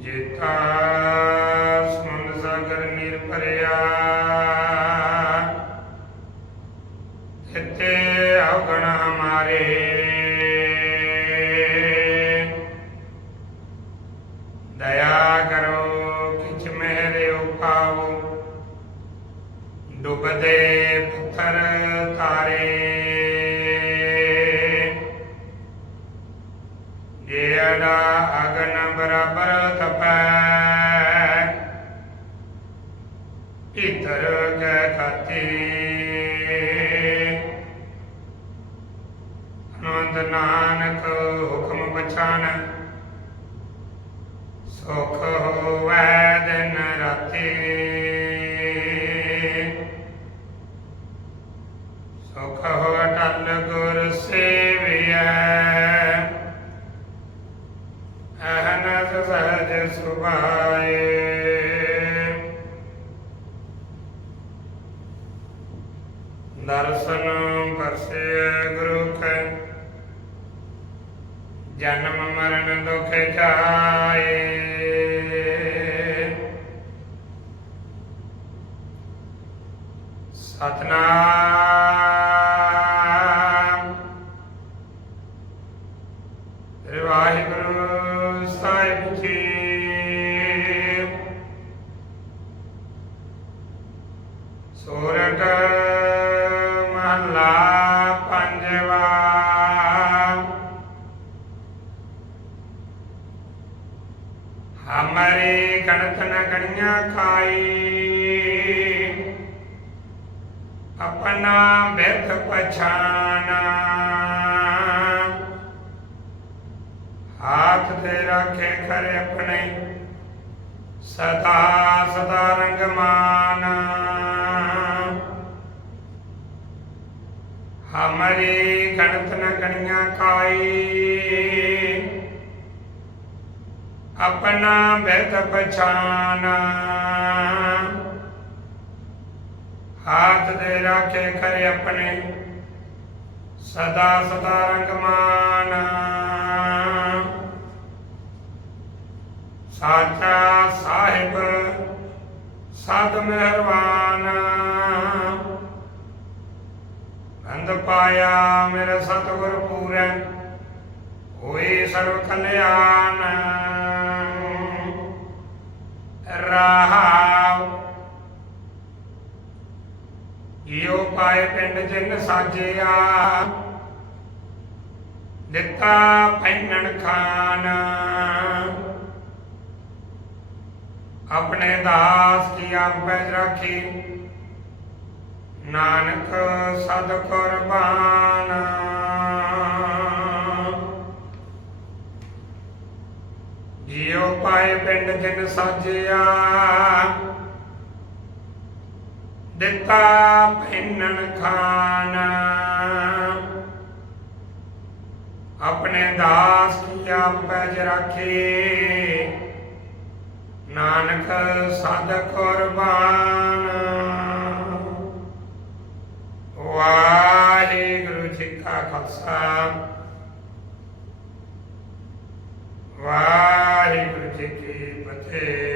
ਜੇਤਾ ਸਮੁੰਦ ਸਾਗਰ ਨੀਰ ਭਰਿਆ ਇੱਥੇ ਅਵਗਣ ਹਮਾਰੇ। ਦਇਆ ਕਰੋ ਕਿਛ ਮਹਿਰੇ ਉਪਾਵੋ ਡੁੱਬਦੇ ਪੱਥਰ ਤਾਰੇ। ਜਿਹੜਾ ਅਗਨ ਬਰਾਬਰ ਤਪੈ ਇਤਰ ਕੈ ਖਾਤੀ। ਅਨੰਦ ਨਾਨਕ ਹੁਕਮ ਪਛਾਨ। ਸੁਖ ਸੁਭਾਏ। ਦਰਸ਼ਨ ਪਰਸੇ ਗੁਰੂ ਕੈ। ਜਨਮ ਮਰਨ ਦੁਖ ਜਾਏ। ਸਤਨਾਮ। ਸ੍ਰੀ ਵਾਹਿਗੁਰੂ ਸਾਹਿਬ ਜੀ। ਸੋਰਠ ਮਹਲਾ ਪੰਜਵਾ। ਹਮਾਰੇ ਗਣਤ ਨ ਗਣੀਆਂ ਖਾਈ। ਆਪਣਾ ਬਿਰਥ ਪਛਾਨਾ ਹਾਥ ਤੇ ਰੱਖੇ ਖਰੇ ਆਪਣੇ। ਸਦਾ ਸਦਾ ਰੰਗ ਮਾਨਾ ਗਣਤ ਨ ਗਣੀਆਂ ਕਾਈ ਆਪਣਾ ਬਿਰਧ ਪਛਾਨਾ ਹਾਥ ਦੇ ਰਾਖੇ ਕਰੇ ਆਪਣੇ, ਸਦਾ ਸਦਾ ਰੰਗ ਮਾਨਾ ਸਾਚਾ ਸਾਹਿਬ, ਸਦ ਮਿਹਰਬਾਨ। ਪਾਇਆ ਮੇਰਾ ਸਤਿਗੁਰ ਪੂਰੈ ਹੋਏ ਸਰਬ ਕਲਿਆਣ। ਰਹਾਉ। ਇਹੋ ਪਾਏ ਪਿੰਡ ਜਿਨ ਸਾਜਿਆ ਦਿੱਤਾ ਪੈਨਣ ਖਾਨ। ਆਪਣੇ ਦਾਸ ਕੀ ਆਪ ਪੈਜ ਨਾਨਕ ਸਦ ਕੁਰਬਾਨ। ਜਿਉ ਪਾਏ ਪਿੰਡ ਜਿਨ ਸਾਜਿਆ, ਦਿੱਤਾ ਪੈਨਣ ਖਾਨ। ਆਪਣੇ ਦਾਸ ਕੀ ਆਪ ਪੈਜ ਨਾਨਕ ਸਦ ਕੁਰਬਾਨ ਵਾਹਿਗੁਰੂ ਜੀ ਕਾ ਖਾਲਸਾ ਵਾਹਿਗੁਰੂ ਜੀ ਕੀ ਫਤਿਹ